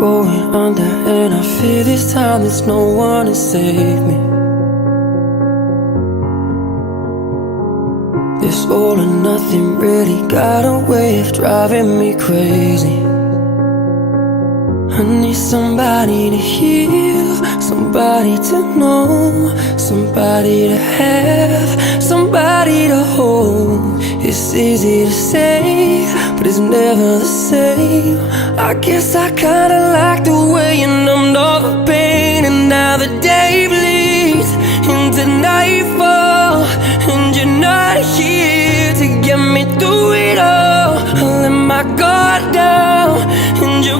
going under, and I fear this time there's no one to save me. This all or nothing really got a way of driving me crazy. I need somebody to heal, somebody to know, somebody to have, somebody to hold. It's easy to say, but it's never the same. I guess I kinda like the way you numbed all the pain, and now the day bleeds into nightfall, and you're not here to get me through it all. I let my guard down, and you